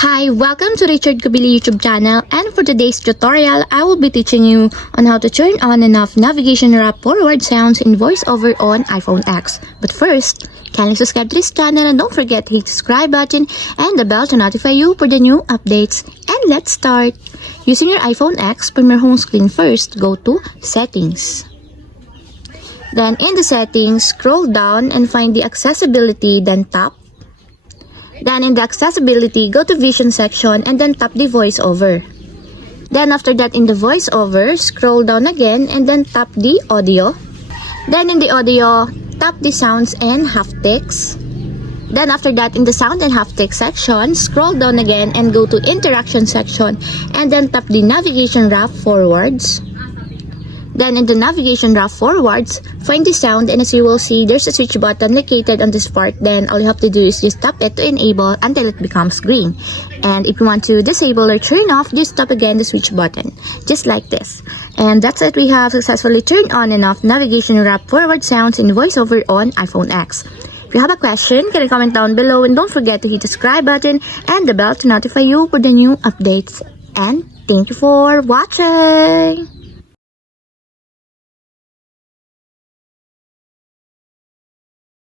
Hi, welcome to Richard Kabili YouTube channel, and for today's tutorial, I will be teaching you on how to turn on and off navigation wrap forward sounds in voiceover on iPhone X. But first, kindly subscribe to this channel and don't forget to hit the subscribe button and the bell to notify you for the new updates. And let's start! Using your iPhone X, from your home screen first, go to Settings. Then in the settings, scroll down and find the accessibility, then tap. Then in the accessibility, go to vision section and then tap the voiceover. Then after that in the voiceover, scroll down again and then tap the audio. Then in the audio, tap the sounds and haptics. Then after that in the sound and haptics section, scroll down again and go to interaction section and then tap the navigation wrap forwards. Then in the navigation wrap forwards, find the sound, and as you will see, there's a switch button located on this part. Then all you have to do is just tap it to enable until it becomes green. And if you want to disable or turn off, just tap again the switch button, just like this. And that's it, we have successfully turned on and off navigation wrap forward sounds in voiceover on iPhone X. If you have a question, can you comment down below, and don't forget to hit the subscribe button and the bell to notify you for the new updates. And thank you for watching!